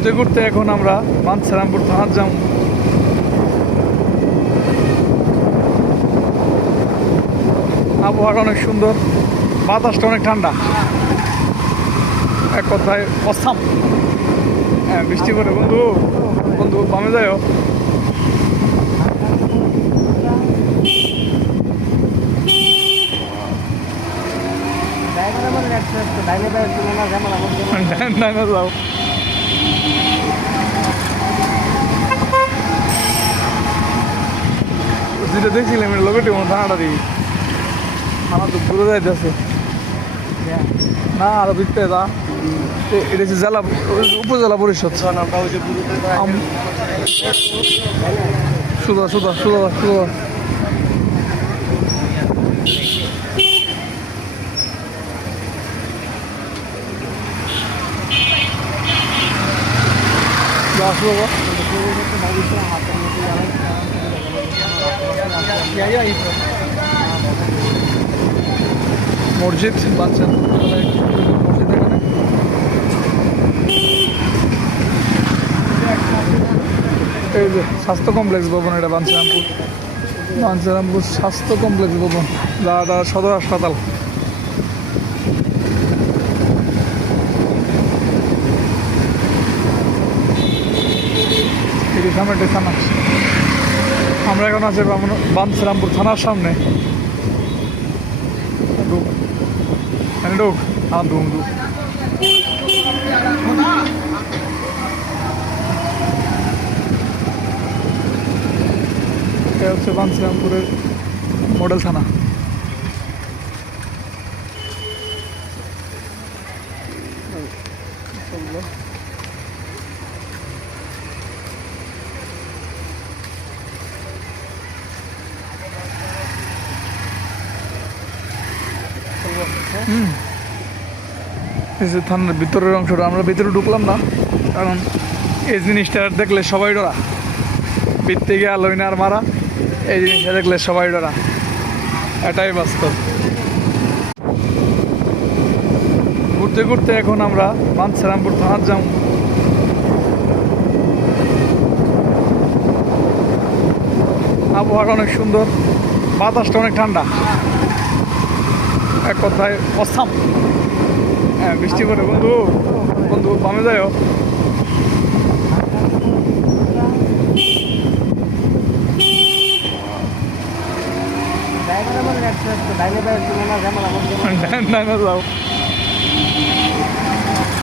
ঘুরতে ঘুরতে এখন আমরা বাঞ্ছারামপুর থানার যাম। আবহাওয়াটা অনেক সুন্দর, বাতাসটা অনেক ঠান্ডা, এক কথায় অসাম। হ্যাঁ, বৃষ্টি পড়ে। বন্ধু বন্ধু বামে যাও। ডাইনে যাও। যেটা দেখছিলাম এটা লোকেটি মনে থানাটা দিই, থানা তো ঘুরে যাইতেছে না, আরো দিকতে যা। এটা হচ্ছে জেলা উপজেলা পরিষদ। সুদা সুদা সুদা সুদা মসজিদ বাচ্চা মসজিদ এখানে। এই যে স্বাস্থ্য কমপ্লেক্স ভবন, এটা বাঞ্ছারামপুর স্বাস্থ্য কমপ্লেক্স ভবন, যা সদর হাসপাতাল। সামনে থানা, আমরা এখন আছি বাঞ্ছারামপুর থানার সামনে। ঢুক এটা হচ্ছে বাঞ্ছারামপুরের মডেল থানা। থানার ভিতরের অংশটা, আমরা ভিতরে ঢুকলাম না, কারণ এই জিনিসটা দেখলে সবাই ডরা। ভিতরে গিয়ে আলোইনার মারা, এই জিনিসটা দেখলে সবাই ডরা, এটাই বাস্তব। ঘুরতে ঘুরতে এখন আমরা বাঞ্ছারামপুর থানার যাম। আবহাওয়াটা অনেক সুন্দর, বাতাসটা অনেক ঠান্ডা, এক কথায় অসাম। হ্যাঁ, বৃষ্টি পড়ে। বন্ধু বন্ধু বামে যাও। ডাইনে যাও।